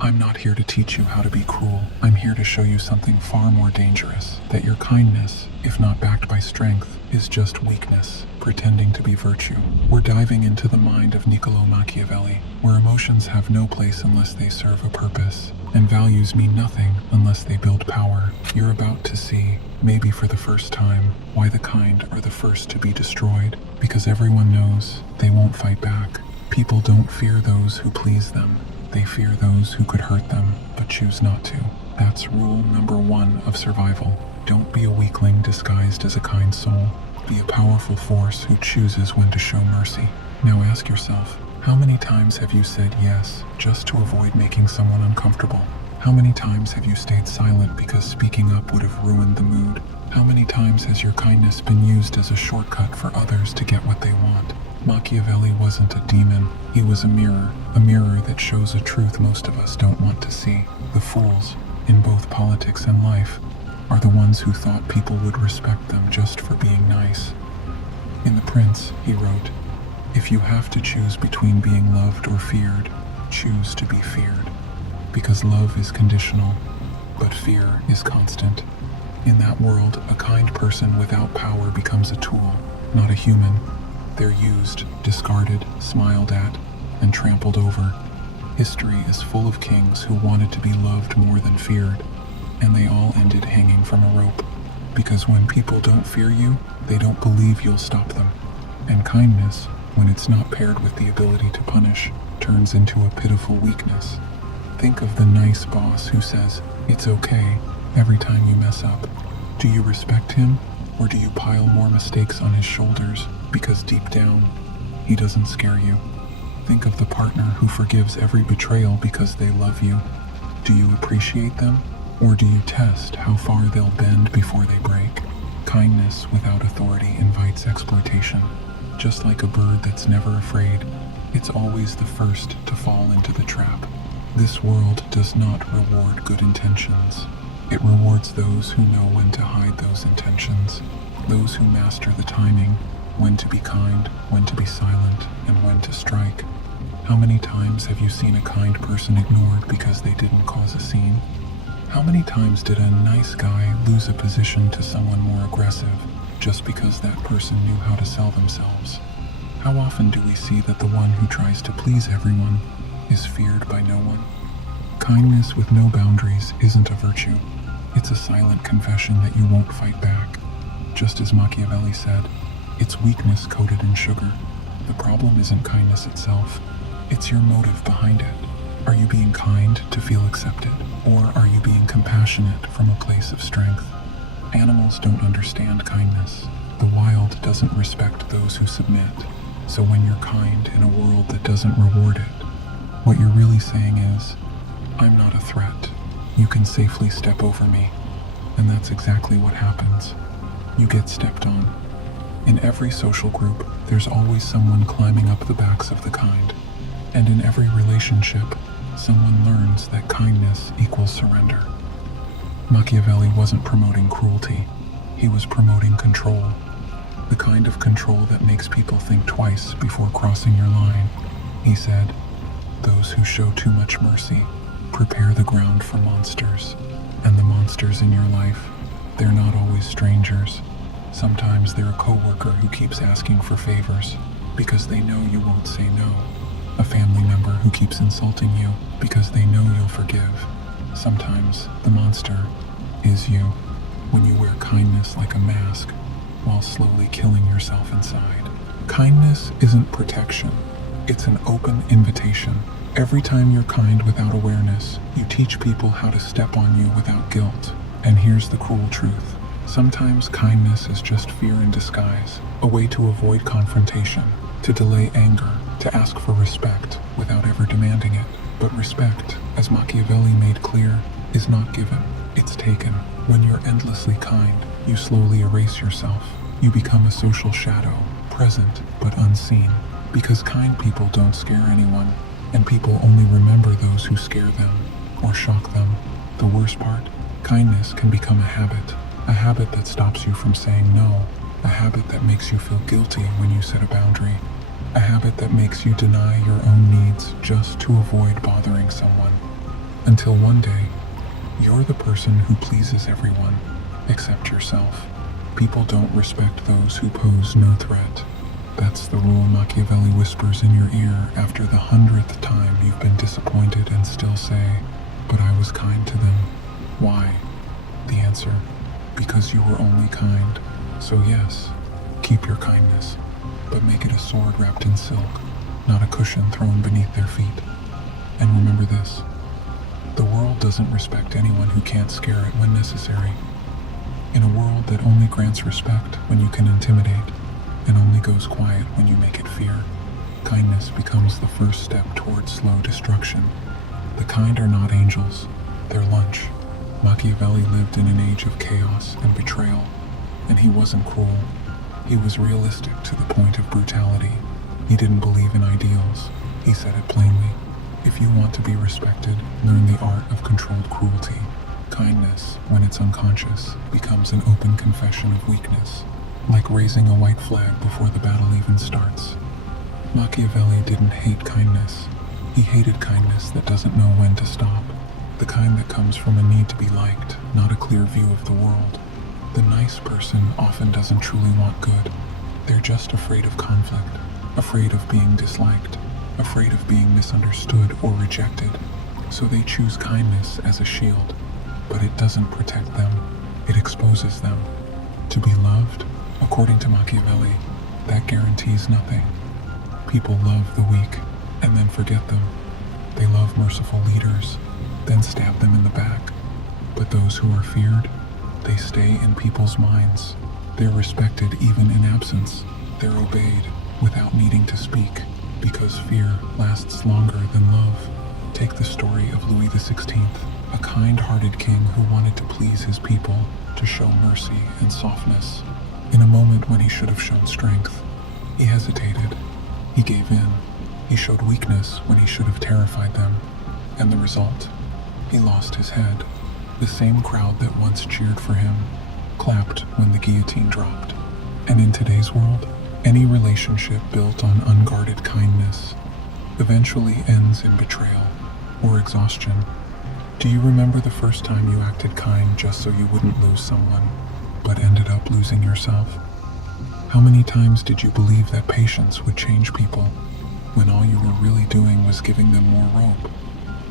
I'm not here to teach you how to be cruel. I'm here to show you something far more dangerous. That your kindness, if not backed by strength, is just weakness, pretending to be virtue. We're diving into the mind of Niccolo Machiavelli, where emotions have no place unless they serve a purpose, and values mean nothing unless they build power. You're about to see, maybe for the first time, why the kind are the first to be destroyed, because everyone knows they won't fight back. People don't fear those who please them. They fear those who could hurt them, but choose not to. That's rule number one of survival. Don't be a weakling disguised as a kind soul. Be a powerful force who chooses when to show mercy. Now ask yourself, how many times have you said yes just to avoid making someone uncomfortable? How many times have you stayed silent because speaking up would have ruined the mood? How many times has your kindness been used as a shortcut for others to get what they want? Machiavelli wasn't a demon, he was a mirror that shows a truth most of us don't want to see. The fools, in both politics and life, are the ones who thought people would respect them just for being nice. In The Prince, he wrote, "If you have to choose between being loved or feared, choose to be feared, because love is conditional, but fear is constant." In that world, a kind person without power becomes a tool, not a human. They're used, discarded, smiled at, and trampled over. History is full of kings who wanted to be loved more than feared, and they all ended hanging from a rope. Because when people don't fear you, they don't believe you'll stop them. And kindness, when it's not paired with the ability to punish, turns into a pitiful weakness. Think of the nice boss who says, "It's okay," every time you mess up. Do you respect him? Or do you pile more mistakes on his shoulders because deep down, he doesn't scare you? Think of the partner who forgives every betrayal because they love you. Do you appreciate them? Or do you test how far they'll bend before they break? Kindness without authority invites exploitation. Just like a bird that's never afraid, it's always the first to fall into the trap. This world does not reward good intentions. It rewards those who know when to hide those intentions, those who master the timing, when to be kind, when to be silent, and when to strike. How many times have you seen a kind person ignored because they didn't cause a scene? How many times did a nice guy lose a position to someone more aggressive just because that person knew how to sell themselves? How often do we see that the one who tries to please everyone is feared by no one? Kindness with no boundaries isn't a virtue. It's a silent confession that you won't fight back. Just as Machiavelli said, it's weakness coated in sugar. The problem isn't kindness itself, it's your motive behind it. Are you being kind to feel accepted, or are you being compassionate from a place of strength? Animals don't understand kindness. The wild doesn't respect those who submit. So when you're kind in a world that doesn't reward it, what you're really saying is, "I'm not a threat. You can safely step over me." And that's exactly what happens. You get stepped on. In every social group, there's always someone climbing up the backs of the kind. And in every relationship, someone learns that kindness equals surrender. Machiavelli wasn't promoting cruelty. He was promoting control. The kind of control that makes people think twice before crossing your line. He said, "Those who show too much mercy prepare the ground for monsters." And the monsters in your life, they're not always strangers. Sometimes they're a coworker who keeps asking for favors because they know you won't say no. A family member who keeps insulting you because they know you'll forgive. Sometimes the monster is you, when you wear kindness like a mask while slowly killing yourself inside. Kindness isn't protection, it's an open invitation. Every time you're kind without awareness, you teach people how to step on you without guilt. And here's the cruel truth. Sometimes kindness is just fear in disguise, a way to avoid confrontation, to delay anger, to ask for respect without ever demanding it. But respect, as Machiavelli made clear, is not given, it's taken. When you're endlessly kind, you slowly erase yourself. You become a social shadow, present but unseen. Because kind people don't scare anyone, and people only remember those who scare them or shock them. The worst part? Kindness can become a habit that stops you from saying no, a habit that makes you feel guilty when you set a boundary, a habit that makes you deny your own needs just to avoid bothering someone. Until one day, you're the person who pleases everyone except yourself. People don't respect those who pose no threat. That's the rule Machiavelli whispers in your ear after the 100th time you've been disappointed and still say, "But I was kind to them." Why? The answer, because you were only kind. So yes, keep your kindness, but make it a sword wrapped in silk, not a cushion thrown beneath their feet. And remember this, the world doesn't respect anyone who can't scare it when necessary. In a world that only grants respect when you can intimidate, and only goes quiet when you make it fear, kindness becomes the first step towards slow destruction. The kind are not angels, they're lunch. Machiavelli lived in an age of chaos and betrayal, and he wasn't cruel. He was realistic to the point of brutality. He didn't believe in ideals. He said it plainly. If you want to be respected, learn the art of controlled cruelty. Kindness, when it's unconscious, becomes an open confession of weakness, like raising a white flag before the battle even starts. Machiavelli didn't hate kindness. He hated kindness that doesn't know when to stop. The kind that comes from a need to be liked, not a clear view of the world. The nice person often doesn't truly want good. They're just afraid of conflict, afraid of being disliked, afraid of being misunderstood or rejected. So they choose kindness as a shield, but it doesn't protect them. It exposes them. To be loved, according to Machiavelli, that guarantees nothing. People love the weak and then forget them. They love merciful leaders, then stab them in the back. But those who are feared, they stay in people's minds. They're respected even in absence. They're obeyed without needing to speak, because fear lasts longer than love. Take the story of Louis XVI, a kind-hearted king who wanted to please his people, to show mercy and softness. In a moment when he should have shown strength, he hesitated. He gave in. He showed weakness when he should have terrified them. And the result? He lost his head. The same crowd that once cheered for him clapped when the guillotine dropped. And in today's world, any relationship built on unguarded kindness eventually ends in betrayal or exhaustion. Do you remember the first time you acted kind just so you wouldn't lose someone, but ended up losing yourself? How many times did you believe that patience would change people, when all you were really doing was giving them more rope?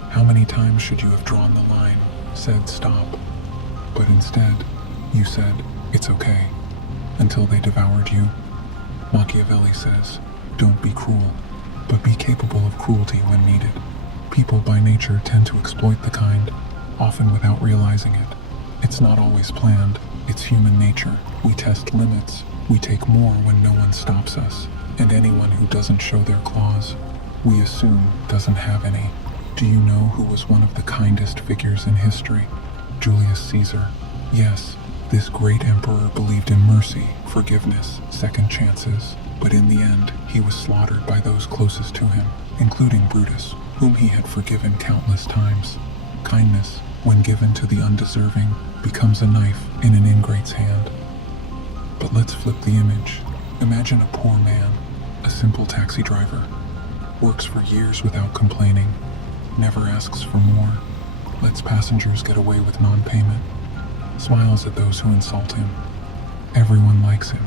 How many times should you have drawn the line, said stop, but instead, you said, it's okay, until they devoured you? Machiavelli says, don't be cruel, but be capable of cruelty when needed. People by nature tend to exploit the kind, often without realizing it. It's not always planned, it's human nature. We test limits, we take more when no one stops us, and anyone who doesn't show their claws, we assume doesn't have any. Do you know who was one of the kindest figures in history? Julius Caesar. Yes, this great emperor believed in mercy, forgiveness, second chances, but in the end, he was slaughtered by those closest to him, including Brutus, whom he had forgiven countless times. Kindness, when given to the undeserving, becomes a knife in an ingrate's hand. But let's flip the image. Imagine a poor man, a simple taxi driver, works for years without complaining, never asks for more, lets passengers get away with non-payment, smiles at those who insult him. Everyone likes him,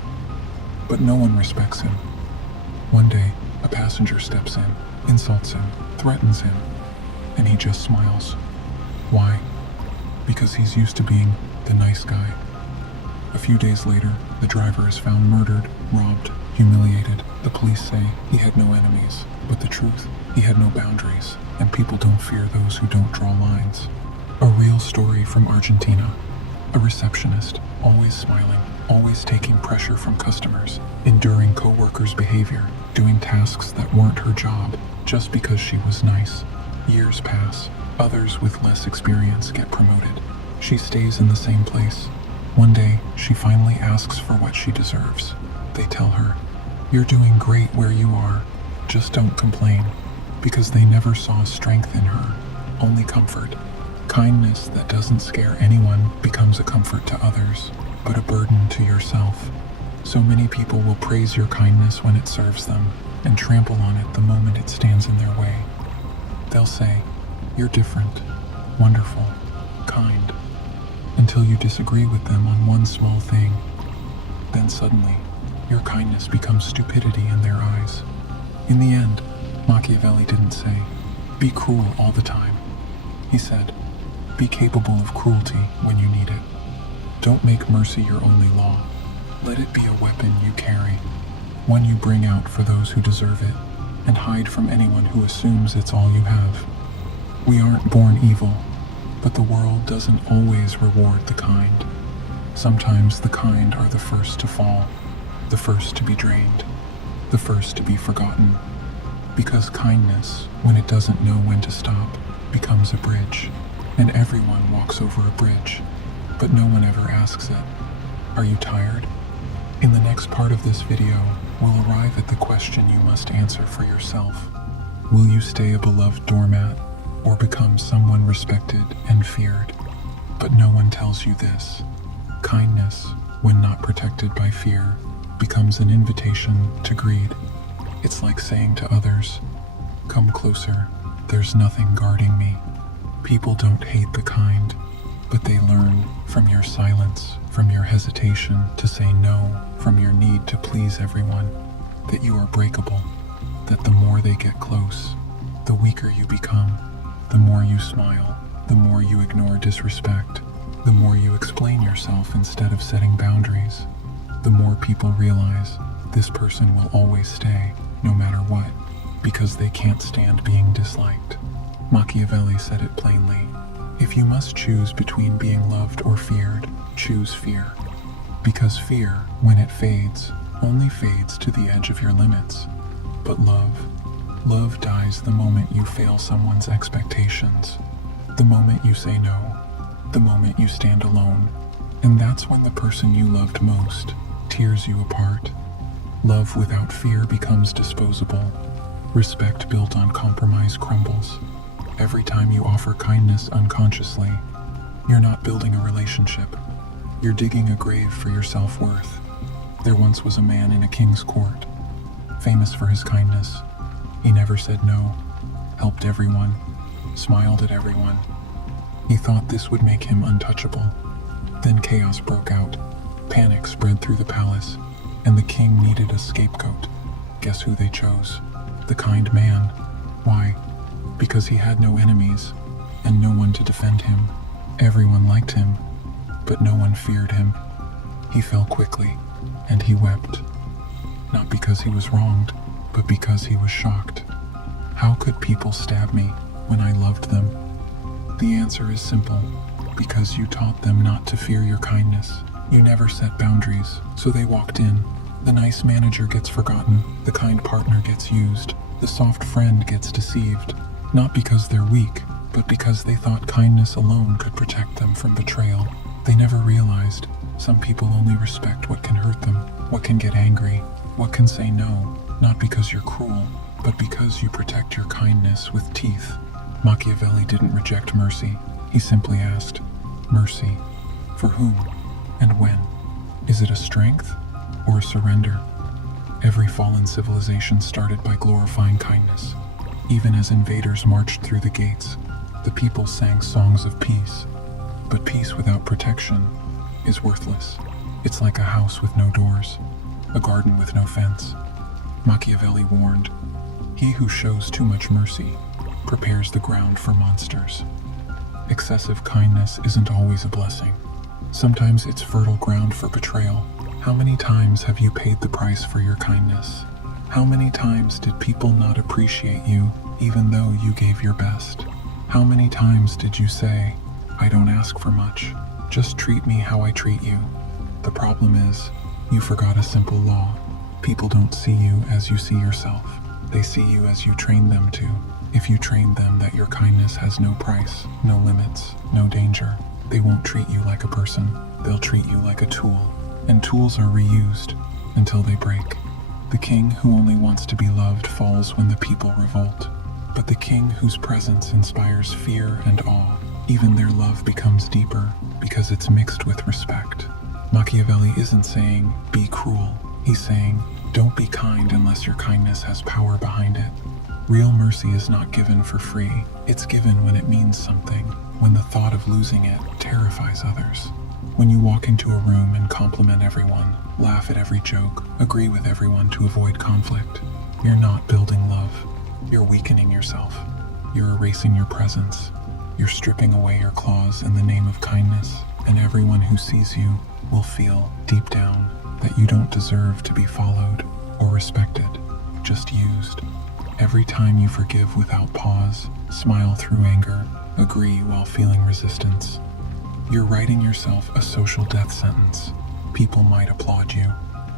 but no one respects him. One day, a passenger steps in, insults him, threatens him, and he just smiles. Why? Because he's used to being the nice guy. A few days later, the driver is found murdered, robbed, humiliated. The police say he had no enemies, but the truth, he had no boundaries, and people don't fear those who don't draw lines. A real story from Argentina. A receptionist, always smiling, always taking pressure from customers, enduring co-workers' behavior, doing tasks that weren't her job, just because she was nice. Years pass. Others with less experience get promoted. She stays in the same place. One day, she finally asks for what she deserves. They tell her, "You're doing great where you are. Just don't complain." Because they never saw strength in her, only comfort. Kindness that doesn't scare anyone becomes a comfort to others, but a burden to yourself. So many people will praise your kindness when it serves them, and trample on it the moment it stands in their way. They'll say, "You're different. wonderful, kind, until you disagree with them on one small thing. Then suddenly, your kindness becomes stupidity in their eyes. In the end, Machiavelli didn't say, "Be cruel all the time." He said, "Be capable of cruelty when you need it. Don't make mercy your only law. Let it be a weapon you carry, one you bring out for those who deserve it, and hide from anyone who assumes it's all you have." We aren't born evil, but the world doesn't always reward the kind. Sometimes the kind are the first to fall, the first to be drained, the first to be forgotten. Because kindness, when it doesn't know when to stop, becomes a bridge, and everyone walks over a bridge, but no one ever asks it, "Are you tired?" In the next part of this video, we'll arrive at the question you must answer for yourself. Will you stay a beloved doormat, or become someone respected and feared? But no one tells you this. Kindness, when not protected by fear, becomes an invitation to greed. It's like saying to others, "Come closer, there's nothing guarding me." People don't hate the kind, but they learn from your silence, from your hesitation to say no, from your need to please everyone, that you are breakable, that the more they get close, the weaker you become. The more you smile, the more you ignore disrespect, the more you explain yourself instead of setting boundaries, the more people realize this person will always stay, no matter what, because they can't stand being disliked. Machiavelli said it plainly. If you must choose between being loved or feared, choose fear. Because fear, when it fades, only fades to the edge of your limits. But love dies the moment you fail someone's expectations, the moment you say no, the moment you stand alone. And that's when the person you loved most tears you apart. Love without fear becomes disposable. Respect built on compromise crumbles. Every time you offer kindness unconsciously, you're not building a relationship. You're digging a grave for your self-worth. There once was a man in a king's court, famous for his kindness. He never said no, helped everyone, smiled at everyone. He thought this would make him untouchable. Then chaos broke out. Panic spread through the palace, and the king needed a scapegoat. Guess who they chose? The kind man. Why? Because he had no enemies, and no one to defend him. Everyone liked him, but no one feared him. He fell quickly, and he wept. Not because he was wronged, but because he was shocked. How could people stab me when I loved them? The answer is simple. Because you taught them not to fear your kindness. You never set boundaries, so they walked in. The nice manager gets forgotten, the kind partner gets used, the soft friend gets deceived. Not because they're weak, but because they thought kindness alone could protect them from betrayal. They never realized some people only respect what can hurt them, what can get angry, what can say no, not because you're cruel, but because you protect your kindness with teeth. Machiavelli didn't reject mercy. He simply asked, mercy, for whom and when? Is it a strength or a surrender? Every fallen civilization started by glorifying kindness. Even as invaders marched through the gates, the people sang songs of peace. But peace without protection is worthless. It's like a house with no doors, a garden with no fence. Machiavelli warned, he who shows too much mercy prepares the ground for monsters. Excessive kindness isn't always a blessing. Sometimes it's fertile ground for betrayal. How many times have you paid the price for your kindness? How many times did people not appreciate you even though you gave your best? How many times did you say, I don't ask for much, just treat me how I treat you? The problem is, you forgot a simple law. People don't see you as you see yourself. They see you as you train them to. If you train them that your kindness has no price, no limits, no danger, they won't treat you like a person. They'll treat you like a tool. And tools are reused until they break. The king who only wants to be loved falls when the people revolt. But the king whose presence inspires fear and awe, even their love becomes deeper because it's mixed with respect. Machiavelli isn't saying, be cruel. He's saying, don't be kind unless your kindness has power behind it. Real mercy is not given for free. It's given when it means something. when the thought of losing it terrifies others. When you walk into a room and compliment everyone, laugh at every joke, agree with everyone to avoid conflict, you're not building love. You're weakening yourself. You're erasing your presence. You're stripping away your claws in the name of kindness, and everyone who sees you will feel deep down that you don't deserve to be followed or respected, just used. Every time you forgive without pause, smile through anger, agree while feeling resistance, you're writing yourself a social death sentence. People might applaud you,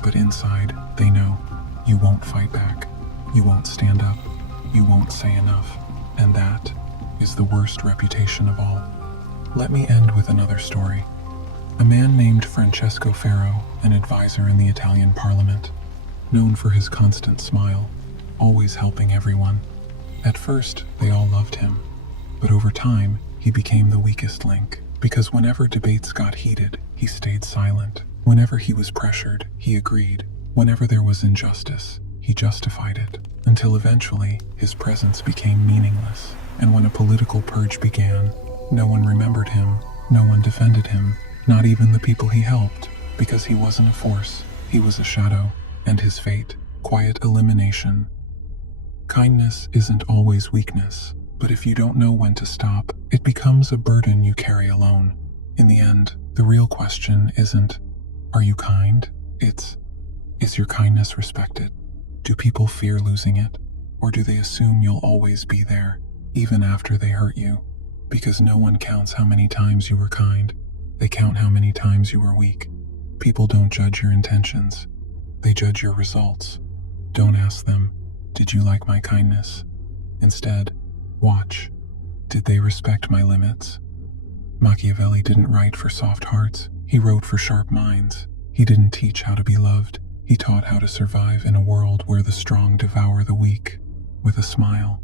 but inside, they know you won't fight back. You won't stand up. You won't say enough. And that is the worst reputation of all. Let me end with another story. A man named Francesco Ferro, an advisor in the Italian parliament, known for his constant smile, always helping everyone. At first, they all loved him, but over time, he became the weakest link, because whenever debates got heated, he stayed silent. Whenever he was pressured, he agreed. Whenever there was injustice, he justified it, until eventually his presence became meaningless. And when a political purge began, no one remembered him, no one defended him, not even the people he helped, because he wasn't a force, he was a shadow, and his fate, quiet elimination. Kindness isn't always weakness, but if you don't know when to stop, it becomes a burden you carry alone. In the end, the real question isn't, are you kind? It's, is your kindness respected? Do people fear losing it? Or do they assume you'll always be there, even after they hurt you? Because no one counts how many times you were kind. They count how many times you were weak. People don't judge your intentions. They judge your results. Don't ask them, did you like my kindness? Instead, watch. Did they respect my limits? Machiavelli didn't write for soft hearts. He wrote for sharp minds. He didn't teach how to be loved. He taught how to survive in a world where the strong devour the weak. With a smile,